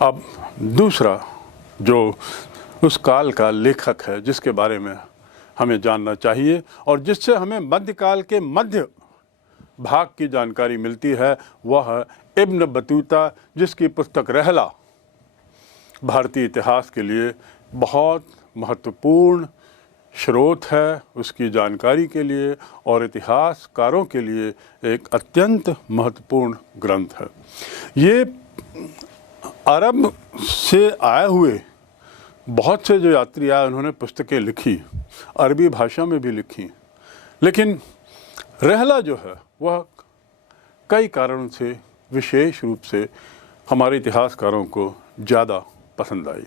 अब दूसरा जो उस काल का लेखक है जिसके बारे में हमें जानना चाहिए और जिससे हमें मध्यकाल के मध्य भाग की जानकारी मिलती है, वह है इब्न बतूता, जिसकी पुस्तक रहला भारतीय इतिहास के लिए बहुत महत्वपूर्ण स्रोत है, उसकी जानकारी के लिए और इतिहासकारों के लिए एक अत्यंत महत्वपूर्ण ग्रंथ है। ये अरब से आए हुए बहुत से जो यात्री आए उन्होंने पुस्तकें लिखी, अरबी भाषा में भी लिखी, लेकिन रहला जो है वह कई कारणों से विशेष रूप से हमारे इतिहासकारों को ज़्यादा पसंद आई।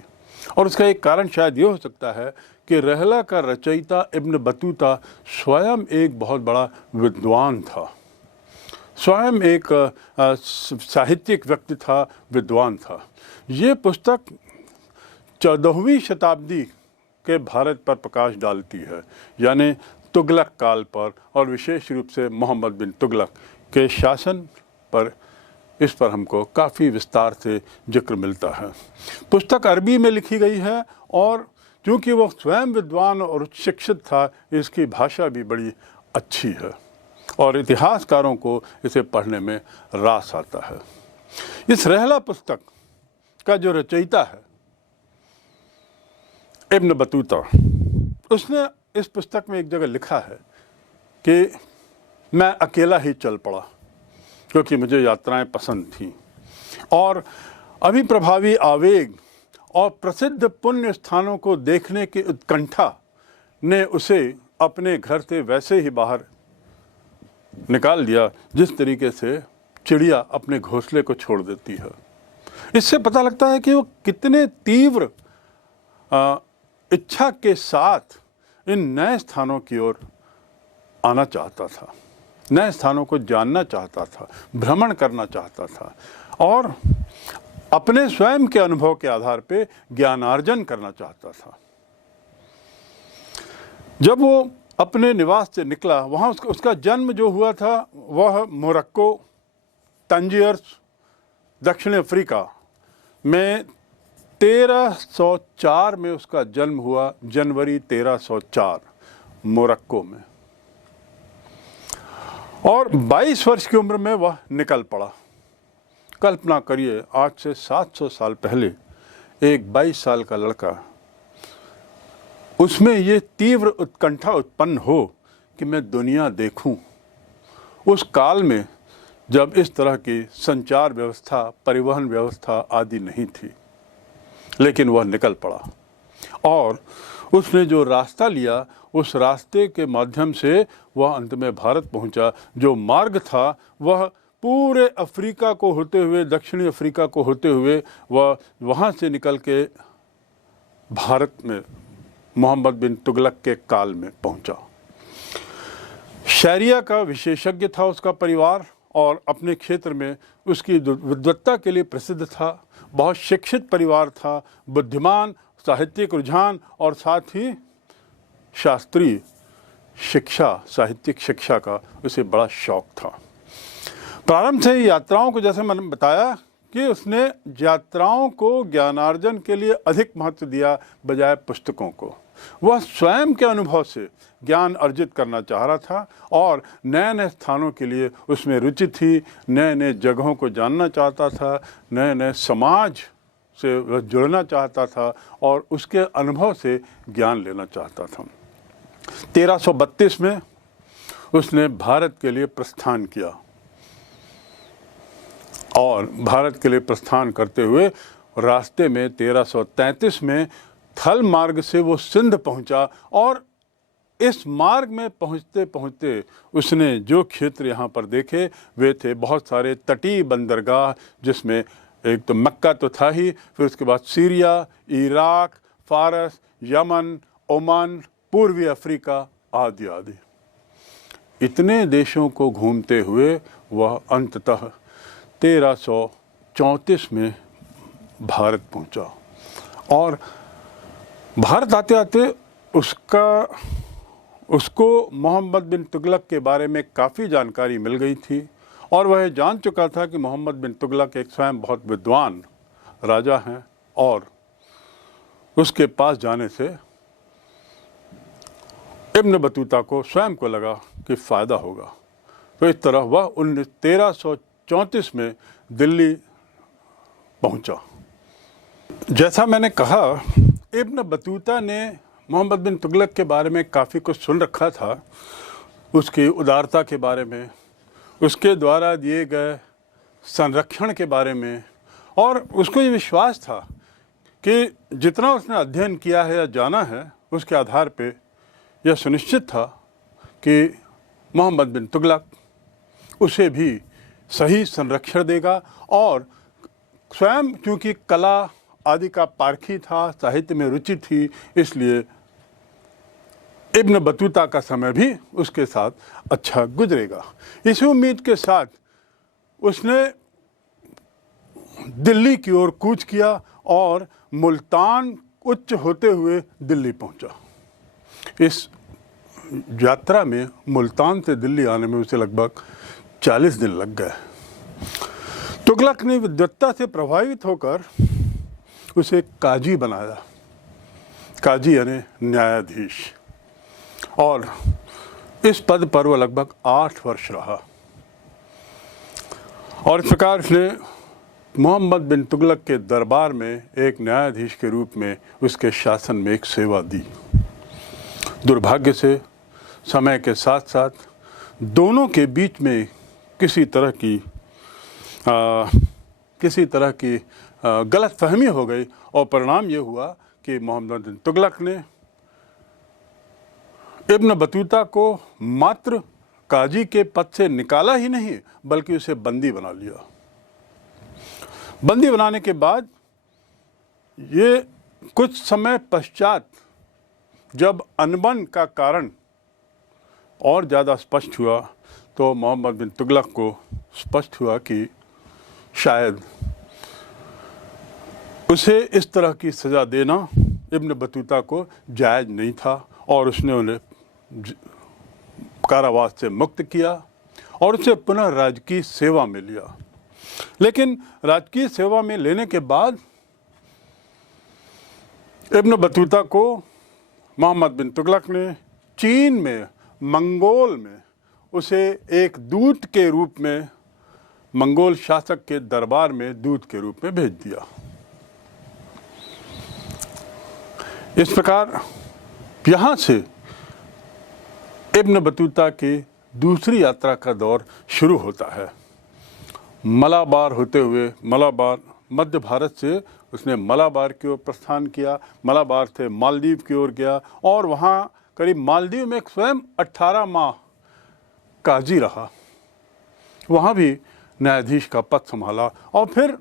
और उसका एक कारण शायद ये हो सकता है कि रहला का रचयिता इब्न बतूता स्वयं एक बहुत बड़ा विद्वान था, स्वयं एक साहित्यिक व्यक्ति था, विद्वान था। ये पुस्तक 14वीं शताब्दी के भारत पर प्रकाश डालती है, यानी तुगलक काल पर, और विशेष रूप से मोहम्मद बिन तुगलक के शासन पर इस पर हमको काफ़ी विस्तार से जिक्र मिलता है। पुस्तक अरबी में लिखी गई है और क्योंकि वह स्वयं विद्वान और उच्च शिक्षित था, इसकी भाषा भी बड़ी अच्छी है और इतिहासकारों को इसे पढ़ने में रास आता है। इस रहला पुस्तक का जो रचयिता है इब्न बतूता, उसने इस पुस्तक में एक जगह लिखा है कि मैं अकेला ही चल पड़ा क्योंकि मुझे यात्राएं पसंद थीं और अभी प्रभावी आवेग और प्रसिद्ध पुण्य स्थानों को देखने की उत्कंठा ने उसे अपने घर से वैसे ही बाहर निकाल दिया जिस तरीके से चिड़िया अपने घोंसले को छोड़ देती है। इससे पता लगता है कि वो कितने तीव्र इच्छा के साथ इन नए स्थानों की ओर आना चाहता था, नए स्थानों को जानना चाहता था, भ्रमण करना चाहता था और अपने स्वयं के अनुभव के आधार पे ज्ञानार्जन करना चाहता था। जब वो अपने निवास से निकला, वहाँ उसका जन्म जो हुआ था वह मोरक्को, तंजियर्स, दक्षिण अफ्रीका में 1304 में उसका जन्म हुआ, जनवरी 1304 मोरक्को में, और 22 वर्ष की उम्र में वह निकल पड़ा। कल्पना करिए, आज से 700 साल पहले एक 22 साल का लड़का, उसमें ये तीव्र उत्कंठा उत्पन्न हो कि मैं दुनिया देखूं। उस काल में जब इस तरह की संचार व्यवस्था, परिवहन व्यवस्था आदि नहीं थी, लेकिन वह निकल पड़ा और उसने जो रास्ता लिया उस रास्ते के माध्यम से वह अंत में भारत पहुंचा। जो मार्ग था वह पूरे अफ्रीका को होते हुए, दक्षिणी अफ्रीका को होते हुए वह वहाँ से निकल के भारत में मोहम्मद बिन तुगलक के काल में पहुंचा। शरिया का विशेषज्ञ था उसका परिवार और अपने क्षेत्र में उसकी विद्वत्ता के लिए प्रसिद्ध था। बहुत शिक्षित परिवार था, बुद्धिमान, साहित्यिक रुझान और साथ ही शास्त्रीय शिक्षा, साहित्यिक शिक्षा का उसे बड़ा शौक था। प्रारंभ से ही यात्राओं को, जैसे मैंने बताया कि उसने यात्राओं को ज्ञानार्जन के लिए अधिक महत्व दिया बजाय पुस्तकों को। वह स्वयं के अनुभव से ज्ञान अर्जित करना चाह रहा था और नए नए स्थानों के लिए उसमें रुचि थी, नए नए जगहों को जानना चाहता था, नए नए समाज से वह जुड़ना चाहता था और उसके अनुभव से ज्ञान लेना चाहता था। 1332 में उसने भारत के लिए प्रस्थान किया और भारत के लिए प्रस्थान करते हुए रास्ते में 1333 में थल मार्ग से वो सिंध पहुंचा और इस मार्ग में पहुंचते पहुंचते उसने जो क्षेत्र यहाँ पर देखे वे थे बहुत सारे तटीय बंदरगाह, जिसमें एक तो मक्का तो था ही, फिर उसके बाद सीरिया, इराक, फारस, यमन, ओमान, पूर्वी अफ्रीका आदि आदि। इतने देशों को घूमते हुए वह अंततः 1334 में भारत पहुंचा और भारत आते आते उसको मोहम्मद बिन तुगलक के बारे में काफ़ी जानकारी मिल गई थी और वह जान चुका था कि मोहम्मद बिन तुगलक एक स्वयं बहुत विद्वान राजा हैं और उसके पास जाने से इब्न बतूता को स्वयं को लगा कि फ़ायदा होगा। तो इस तरह वह 1334 में दिल्ली पहुंचा। जैसा मैंने कहा, इब्न बतूता ने मोहम्मद बिन तुगलक के बारे में काफ़ी कुछ सुन रखा था, उसकी उदारता के बारे में, उसके द्वारा दिए गए संरक्षण के बारे में, और उसको ये विश्वास था कि जितना उसने अध्ययन किया है या जाना है उसके आधार पे यह सुनिश्चित था कि मोहम्मद बिन तुगलक उसे भी सही संरक्षण देगा। और स्वयं क्योंकि कला आदि का पारखी था, साहित्य में रुचि थी, इसलिए इब्न बतूता का समय भी उसके साथ अच्छा गुजरेगा। इसी उम्मीद के साथ उसने दिल्ली की ओर कूच किया और मुल्तान उच्च होते हुए दिल्ली पहुंचा। इस यात्रा में मुल्तान से दिल्ली आने में उसे लगभग 40 दिन लग गए। तुगलक ने विद्वत्ता से प्रभावित होकर उसे काजी बनाया, काजी यानी न्यायाधीश, और इस पद पर वह लगभग 8 वर्ष रहा। और इस प्रकार उसने मोहम्मद बिन तुगलक के दरबार में एक न्यायाधीश के रूप में उसके शासन में एक सेवा दी। दुर्भाग्य से समय के साथ साथ दोनों के बीच में किसी तरह की गलत फहमी हो गई, और परिणाम ये हुआ कि मोहम्मद बिन तुगलक ने इब्न बतूता को मात्र काजी के पद से निकाला ही नहीं बल्कि उसे बंदी बना लिया। बंदी बनाने के बाद ये कुछ समय पश्चात जब अनबन का कारण और ज़्यादा स्पष्ट हुआ तो मोहम्मद बिन तुगलक को स्पष्ट हुआ कि शायद उसे इस तरह की सज़ा देना इब्न बतूता को जायज़ नहीं था, और उसने उन्हें कारावास से मुक्त किया और उसे पुनः राजकीय सेवा में लिया। लेकिन राजकीय सेवा में लेने के बाद इब्न बतूता को मोहम्मद बिन तुगलक ने चीन में, मंगोल में उसे एक दूत के रूप में मंगोल शासक के दरबार में दूत के रूप में भेज दिया। इस प्रकार यहाँ से इब्न बतूता की दूसरी यात्रा का दौर शुरू होता है। मलाबार होते हुए, मलाबार मध्य भारत से उसने मलाबार की ओर प्रस्थान किया, मलाबार से मालदीव की ओर गया और वहाँ करीब मालदीव में स्वयं 18 माह काजी रहा, वहाँ भी न्यायाधीश का पद संभाला और फिर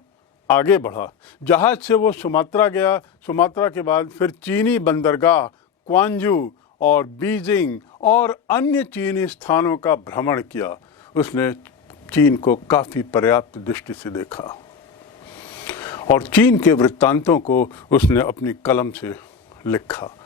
आगे बढ़ा। जहाज से वो सुमात्रा गया, सुमात्रा के बाद फिर चीनी बंदरगाह क्वांजू और बीजिंग और अन्य चीनी स्थानों का भ्रमण किया। उसने चीन को काफ़ी पर्याप्त दृष्टि से देखा और चीन के वृत्तांतों को उसने अपनी कलम से लिखा।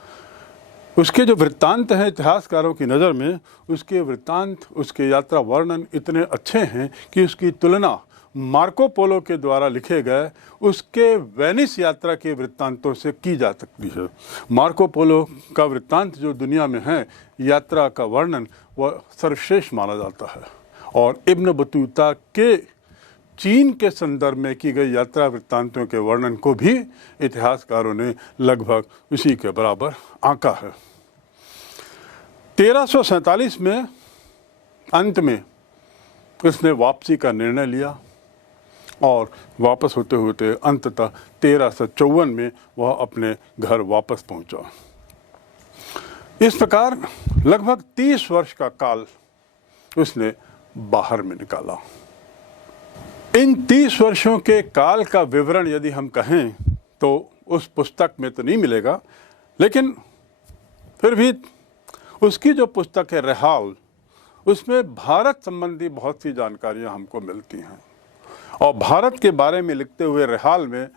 उसके जो वृत्तांत हैं इतिहासकारों की नज़र में, उसके वृत्तांत, उसके यात्रा वर्णन इतने अच्छे हैं कि उसकी तुलना मार्को पोलो के द्वारा लिखे गए उसके वेनिस यात्रा के वृत्तांतों से की जा सकती है। मार्को पोलो का वृत्तांत जो दुनिया में है, यात्रा का वर्णन, वह सर्वश्रेष्ठ माना जाता है, और इब्न बतूता के चीन के संदर्भ में की गई यात्रा वृत्तांतों के वर्णन को भी इतिहासकारों ने लगभग उसी के बराबर आंका है। 1347 में अंत में उसने वापसी का निर्णय लिया और वापस होते होते अंततः 1354 में वह अपने घर वापस पहुंचा। इस प्रकार लगभग 30 वर्ष का काल उसने बाहर में निकाला। इन 30 वर्षों के काल का विवरण यदि हम कहें तो उस पुस्तक में तो नहीं मिलेगा, लेकिन फिर भी उसकी जो पुस्तक है रेहाल, उसमें भारत संबंधी बहुत सी जानकारियां हमको मिलती हैं। और भारत के बारे में लिखते हुए रेहाल में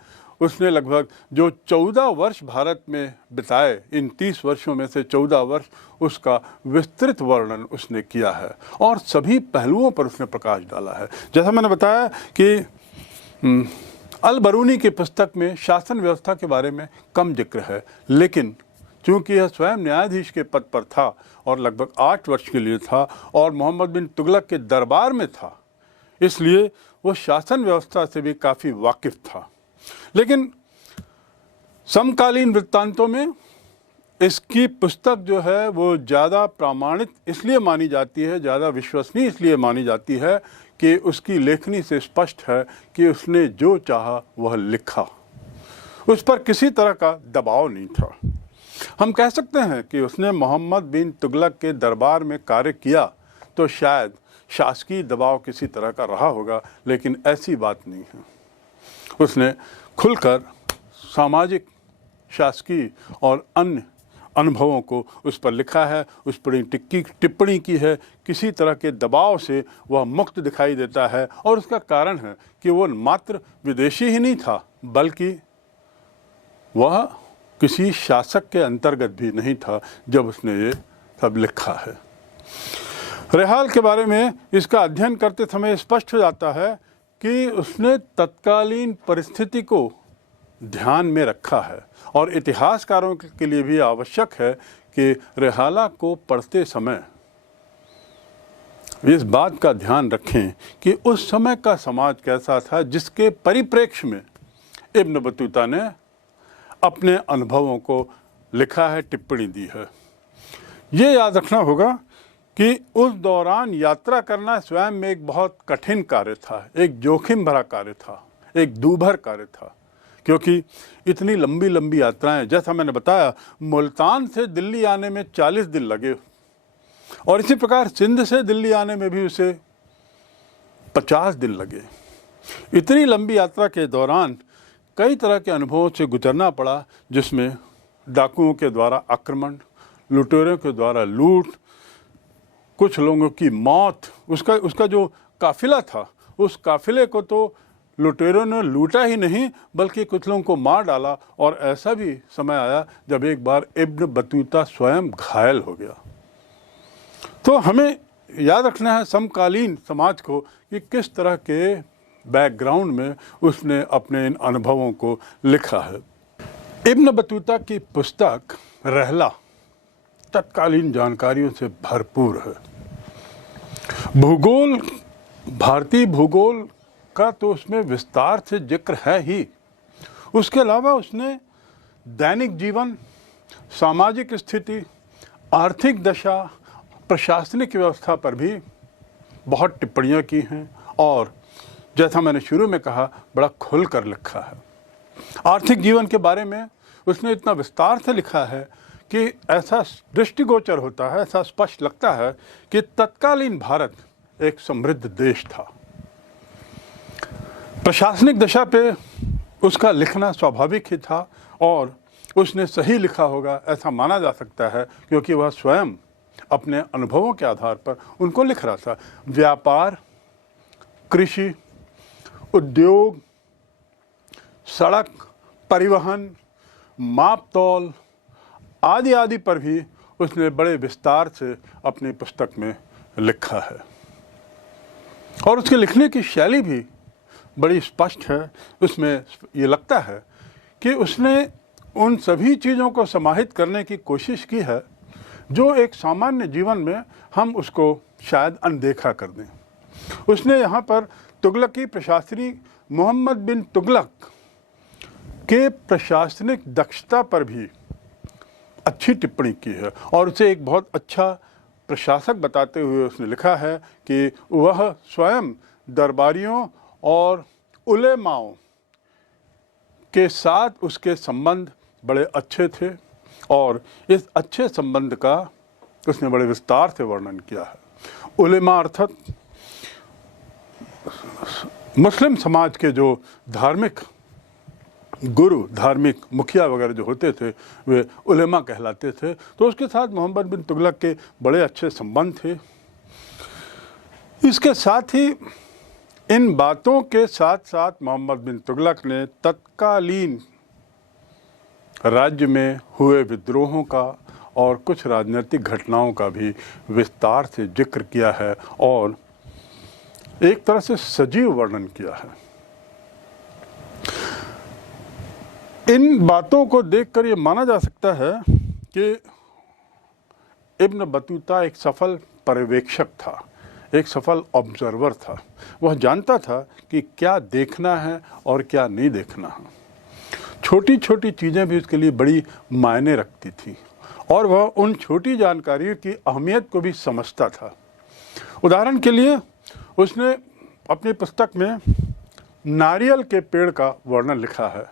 उसने लगभग जो 14 वर्ष भारत में बिताए, इन 30 वर्षों में से 14 वर्ष उसका विस्तृत वर्णन उसने किया है और सभी पहलुओं पर उसने प्रकाश डाला है। जैसा मैंने बताया कि अल बरूनी की पुस्तक में शासन व्यवस्था के बारे में कम जिक्र है, लेकिन चूंकि यह स्वयं न्यायाधीश के पद पर था और लगभग 8 वर्ष के लिए था और मोहम्मद बिन तुगलक के दरबार में था, इसलिए वो शासन व्यवस्था से भी काफ़ी वाकिफ था। लेकिन समकालीन वृत्तांतों में इसकी पुस्तक जो है वो ज़्यादा प्रामाणिक इसलिए मानी जाती है, ज़्यादा विश्वसनीय इसलिए मानी जाती है कि उसकी लेखनी से स्पष्ट है कि उसने जो चाहा वह लिखा, उस पर किसी तरह का दबाव नहीं था। हम कह सकते हैं कि उसने मोहम्मद बिन तुगलक के दरबार में कार्य किया तो शायद शासकीय दबाव किसी तरह का रहा होगा, लेकिन ऐसी बात नहीं है। उसने खुलकर सामाजिक, शासकीय और अन्य अनुभवों को उस पर लिखा है, उस पर टिप्पणी की है। किसी तरह के दबाव से वह मुक्त दिखाई देता है और उसका कारण है कि वह मात्र विदेशी ही नहीं था, बल्कि वह किसी शासक के अंतर्गत भी नहीं था जब उसने ये सब लिखा है। रेहाल के बारे में इसका अध्ययन करते समय स्पष्ट हो जाता है कि उसने तत्कालीन परिस्थिति को ध्यान में रखा है और इतिहासकारों के लिए भी आवश्यक है कि रेहाला को पढ़ते समय इस बात का ध्यान रखें कि उस समय का समाज कैसा था, जिसके परिप्रेक्ष्य में इब्न बतूता ने अपने अनुभवों को लिखा है, टिप्पणी दी है। ये याद रखना होगा कि उस दौरान यात्रा करना स्वयं में एक बहुत कठिन कार्य था, एक जोखिम भरा कार्य था, एक दूभर कार्य था, क्योंकि इतनी लंबी लंबी यात्राएं, जैसा मैंने बताया, मुल्तान से दिल्ली आने में 40 दिन लगे और इसी प्रकार सिंध से दिल्ली आने में भी उसे 50 दिन लगे। इतनी लंबी यात्रा के दौरान कई तरह के अनुभवों से गुजरना पड़ा, जिसमें डाकुओं के द्वारा आक्रमण, लुटेरों के द्वारा लूट, कुछ लोगों की मौत। उसका जो काफिला था, उस काफिले को तो लुटेरों ने लूटा ही नहीं बल्कि कुछ लोगों को मार डाला, और ऐसा भी समय आया जब एक बार इब्न बतूता स्वयं घायल हो गया। तो हमें याद रखना है समकालीन समाज को कि किस तरह के बैकग्राउंड में उसने अपने इन अनुभवों को लिखा है। इब्न बतूता की पुस्तक रहला तत्कालीन जानकारियों से भरपूर है। भूगोल, भारतीय भूगोल का तो उसमें विस्तार से जिक्र है ही, उसके अलावा उसने दैनिक जीवन, सामाजिक स्थिति, आर्थिक दशा, प्रशासनिक व्यवस्था पर भी बहुत टिप्पणियां की हैं और जैसा मैंने शुरू में कहा, बड़ा खुलकर लिखा है। आर्थिक जीवन के बारे में उसने इतना विस्तार से लिखा है कि ऐसा दृष्टिगोचर होता है, ऐसा स्पष्ट लगता है कि तत्कालीन भारत एक समृद्ध देश था। प्रशासनिक दशा पे उसका लिखना स्वाभाविक ही था और उसने सही लिखा होगा ऐसा माना जा सकता है, क्योंकि वह स्वयं अपने अनुभवों के आधार पर उनको लिख रहा था। व्यापार, कृषि, उद्योग, सड़क, परिवहन, माप तौल आदि आदि पर भी उसने बड़े विस्तार से अपनी पुस्तक में लिखा है और उसके लिखने की शैली भी बड़ी स्पष्ट है। उसमें ये लगता है कि उसने उन सभी चीज़ों को समाहित करने की कोशिश की है जो एक सामान्य जीवन में हम उसको शायद अनदेखा कर दें। उसने यहाँ पर तुगलकी प्रशासनी मोहम्मद बिन तुगलक के प्रशासनिक दक्षता पर भी अच्छी टिप्पणी की है और उसे एक बहुत अच्छा प्रशासक बताते हुए उसने लिखा है कि वह स्वयं दरबारियों और उलेमाओं के साथ उसके संबंध बड़े अच्छे थे और इस अच्छे संबंध का उसने बड़े विस्तार से वर्णन किया है। उलेमा अर्थात मुस्लिम समाज के जो धार्मिक गुरु, धार्मिक मुखिया वगैरह जो होते थे वे उलेमा कहलाते थे। तो उसके साथ मोहम्मद बिन तुगलक के बड़े अच्छे संबंध थे। इसके साथ ही इन बातों के साथ साथ मोहम्मद बिन तुगलक ने तत्कालीन राज्य में हुए विद्रोहों का और कुछ राजनीतिक घटनाओं का भी विस्तार से जिक्र किया है और एक तरह से सजीव वर्णन किया है। इन बातों को देखकर ये माना जा सकता है कि इब्न बतूता एक सफल पर्यवेक्षक था, एक सफल ऑब्जर्वर था। वह जानता था कि क्या देखना है और क्या नहीं देखना है। छोटी छोटी चीज़ें भी उसके लिए बड़ी मायने रखती थी और वह उन छोटी जानकारियों की अहमियत को भी समझता था। उदाहरण के लिए उसने अपनी पुस्तक में नारियल के पेड़ का वर्णन लिखा है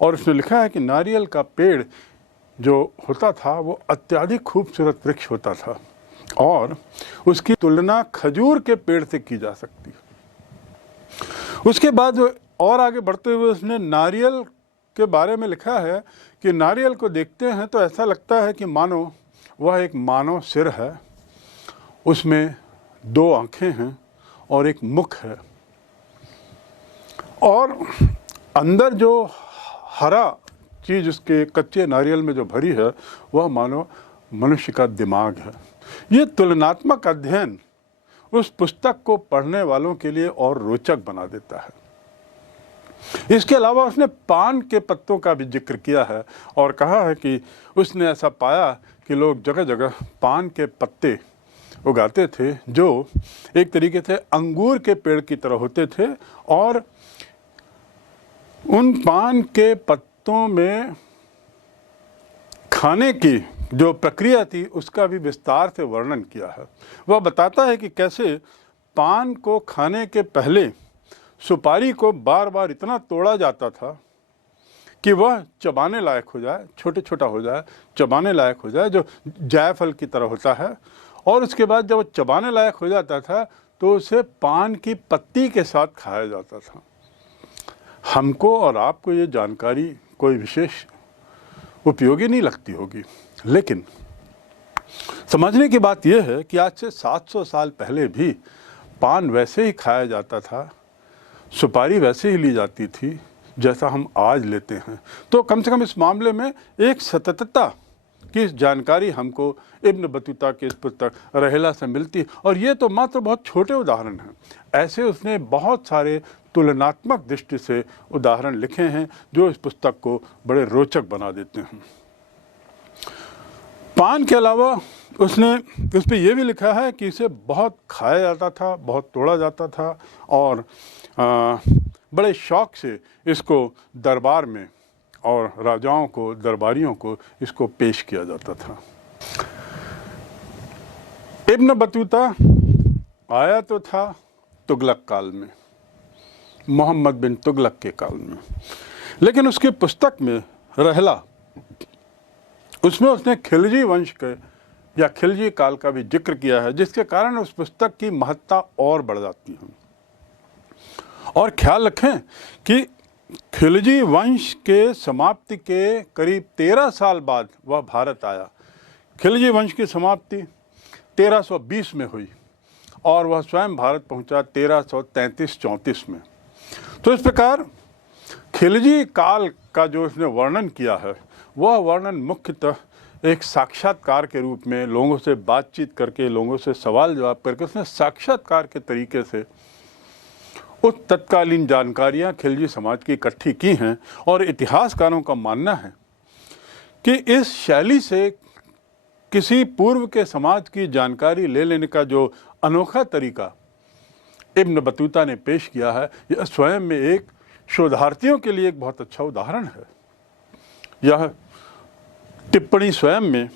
और उसने लिखा है कि नारियल का पेड़ जो होता था वो अत्यधिक खूबसूरत वृक्ष होता था और उसकी तुलना खजूर के पेड़ से की जा सकती है। उसके बाद और आगे बढ़ते हुए उसने नारियल के बारे में लिखा है कि नारियल को देखते हैं तो ऐसा लगता है कि मानो वह एक मानव सिर है, उसमें 2 आँखें हैं और एक मुख है और अंदर जो हरा चीज़ उसके कच्चे नारियल में जो भरी है वह मानो मनुष्य का दिमाग है। ये तुलनात्मक अध्ययन उस पुस्तक को पढ़ने वालों के लिए और रोचक बना देता है। इसके अलावा उसने पान के पत्तों का भी जिक्र किया है और कहा है कि उसने ऐसा पाया कि लोग जगह जगह पान के पत्ते उगाते थे जो एक तरीके से अंगूर के पेड़ की तरह होते थे और उन पान के पत्तों में खाने की जो प्रक्रिया थी उसका भी विस्तार से वर्णन किया है। वह बताता है कि कैसे पान को खाने के पहले सुपारी को बार बार इतना तोड़ा जाता था कि वह चबाने लायक हो जाए, छोटे छोटा हो जाए, चबाने लायक हो जाए, जो जायफल की तरह होता है। और उसके बाद जब वो चबाने लायक हो जाता था तो उसे पान की पत्ती के साथ खाया जाता था। हमको और आपको ये जानकारी कोई विशेष उपयोगी नहीं लगती होगी, लेकिन समझने की बात यह है कि आज से 700 साल पहले भी पान वैसे ही खाया जाता था, सुपारी वैसे ही ली जाती थी जैसा हम आज लेते हैं। तो कम से कम इस मामले में एक सततता की जानकारी हमको इब्न बतूता की इस पुस्तक रहेला से मिलती। और ये तो मात्र बहुत छोटे उदाहरण हैं, ऐसे उसने बहुत सारे तुलनात्मक दृष्टि से उदाहरण लिखे हैं जो इस पुस्तक को बड़े रोचक बना देते हैं। पान के अलावा उसने उस पर यह भी लिखा है कि इसे बहुत खाया जाता था, बहुत तोड़ा जाता था और बड़े शौक से इसको दरबार में और राजाओं को, दरबारियों को इसको पेश किया जाता था। इब्न बतूता आया तो था तुगलक काल में, मोहम्मद बिन तुगलक के काल में, लेकिन उसकी पुस्तक में रहेला उसमें उसने खिलजी वंश के या खिलजी काल का भी जिक्र किया है, जिसके कारण उस पुस्तक की महत्ता और बढ़ जाती है। और ख्याल रखें कि खिलजी वंश के समाप्ति के करीब 13 साल बाद वह भारत आया। खिलजी वंश की समाप्ति 1320 में हुई और वह स्वयं भारत पहुंचा 1333-34 में। तो इस प्रकार खिलजी काल का जो इसने वर्णन किया है वह वर्णन मुख्यतः एक साक्षात्कार के रूप में लोगों से बातचीत करके, लोगों से सवाल जवाब करके उसने साक्षात्कार के तरीके से उस तत्कालीन जानकारियां खिलजी समाज की इकट्ठी की हैं। और इतिहासकारों का मानना है कि इस शैली से किसी पूर्व के समाज की जानकारी ले लेने का जो अनोखा तरीका इब्न बतूता ने पेश किया है, यह स्वयं में एक शोधार्थियों के लिए एक बहुत अच्छा उदाहरण है। यह टिप्पणी स्वयं में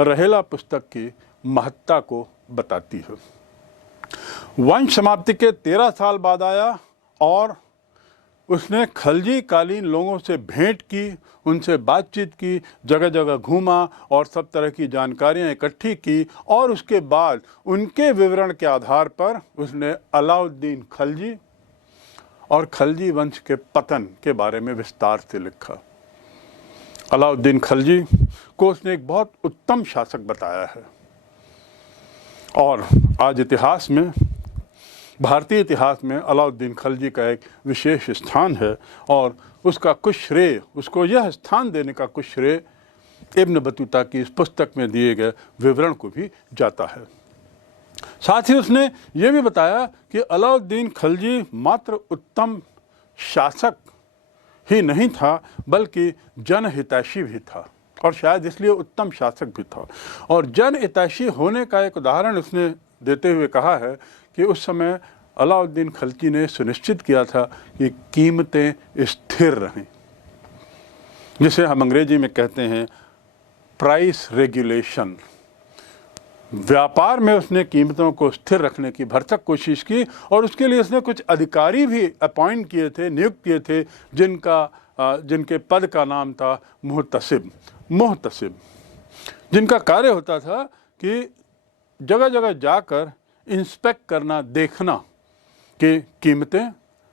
रहेला पुस्तक की महत्ता को बताती है। वंश समाप्ति के 13 साल बाद आया और उसने खलजी कालीन लोगों से भेंट की, उनसे बातचीत की, जगह जगह घूमा और सब तरह की जानकारियां इकट्ठी की और उसके बाद उनके विवरण के आधार पर उसने अलाउद्दीन खलजी और खलजी वंश के पतन के बारे में विस्तार से लिखा। अलाउद्दीन खलजी को उसने एक बहुत उत्तम शासक बताया है और आज इतिहास में, भारतीय इतिहास में अलाउद्दीन खलजी का एक विशेष स्थान है और उसका कुछ श्रेय, उसको यह स्थान देने का कुछ श्रेय इब्न बतूता की इस पुस्तक में दिए गए विवरण को भी जाता है। साथ ही उसने ये भी बताया कि अलाउद्दीन खलजी मात्र उत्तम शासक ही नहीं था बल्कि जनहितैषी भी था, और शायद इसलिए उत्तम शासक भी था। और जनहितैषी होने का एक उदाहरण उसने देते हुए कहा है कि उस समय अलाउद्दीन खिलजी ने सुनिश्चित किया था कि कीमतें स्थिर रहें, जिसे हम अंग्रेजी में कहते हैं प्राइस रेगुलेशन। व्यापार में उसने कीमतों को स्थिर रखने की भरसक कोशिश की, और उसके लिए उसने कुछ अधिकारी भी अपॉइंट किए थे, नियुक्त किए थे, जिनके पद का नाम था मुहतसिब, जिनका कार्य होता था कि जगह जगह जाकर इंस्पेक्ट करना, देखना कि कीमतें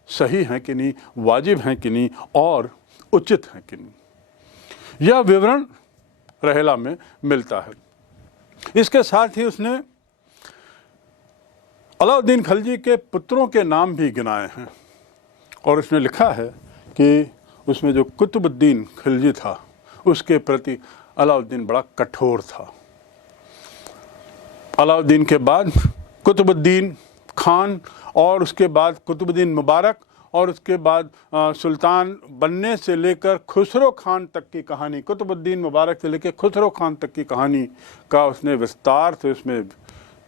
सही हैं कि नहीं, वाजिब हैं कि नहीं और उचित हैं कि नहीं। यह विवरण रहेला में मिलता है। इसके साथ ही उसने अलाउद्दीन खिलजी के पुत्रों के नाम भी गिनाए हैं, और उसने लिखा है कि उसमें जो कुतुबुद्दीन खिलजी था उसके प्रति अलाउद्दीन बड़ा कठोर था। अलाउद्दीन के बाद कुतुबुद्दीन खान, और उसके बाद कुतुबुद्दीन मुबारक, और उसके बाद सुल्तान बनने से लेकर खुसरो खान तक की कहानी, कुतुबुद्दीन मुबारक से लेकर खुसरो खान तक की कहानी का उसने विस्तार से उसमें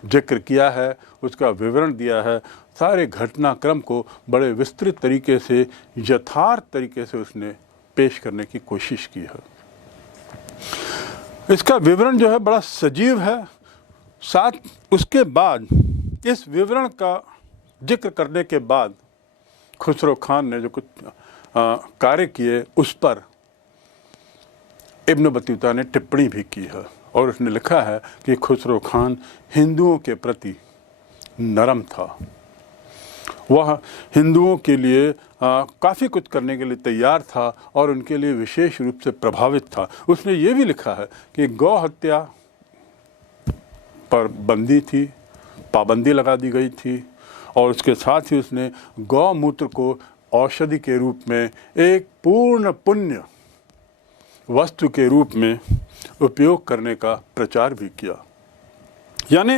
जिक्र किया है, उसका विवरण दिया है। सारे घटनाक्रम को बड़े विस्तृत तरीके से, यथार्थ तरीके से उसने पेश करने की कोशिश की है। इसका विवरण जो है बड़ा सजीव है। साथ उसके बाद, इस विवरण का जिक्र करने के बाद, खुसरो खान ने जो कुछ कार्य किए उस पर इब्न बतूता ने टिप्पणी भी की है, और उसने लिखा है कि खुसरो खान हिंदुओं के प्रति नरम था। वह हिंदुओं के लिए काफ़ी कुछ करने के लिए तैयार था और उनके लिए विशेष रूप से प्रभावित था। उसने ये भी लिखा है कि गौ हत्या पर बंदी थी, पाबंदी लगा दी गई थी, और उसके साथ ही उसने गौमूत्र को औषधि के रूप में एक पूर्ण पुण्य वस्तु के रूप में उपयोग करने का प्रचार भी किया। यानी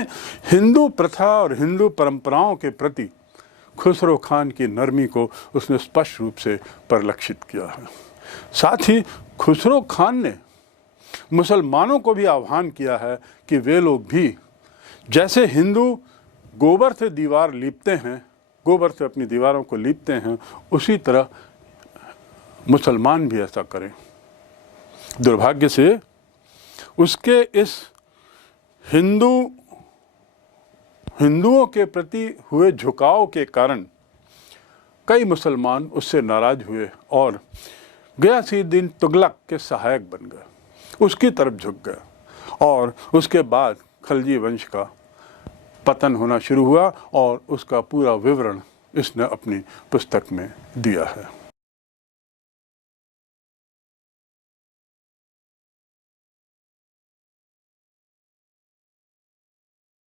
हिंदू प्रथा और हिंदू परंपराओं के प्रति खुसरो खान की नरमी को उसने स्पष्ट रूप से परिलक्षित किया है। साथ ही खुसरो खान ने मुसलमानों को भी आह्वान किया है कि वे लोग भी, जैसे हिंदू गोबर से दीवार लीपते हैं, गोबर से अपनी दीवारों को लीपते हैं, उसी तरह मुसलमान भी ऐसा करें। दुर्भाग्य से उसके इस हिंदुओं के प्रति हुए झुकाव के कारण कई मुसलमान उससे नाराज हुए और गयासुद्दीन तुगलक के सहायक बन गए, उसकी तरफ झुक गए, और उसके बाद खिलजी वंश का पतन होना शुरू हुआ, और उसका पूरा विवरण इसने अपनी पुस्तक में दिया है।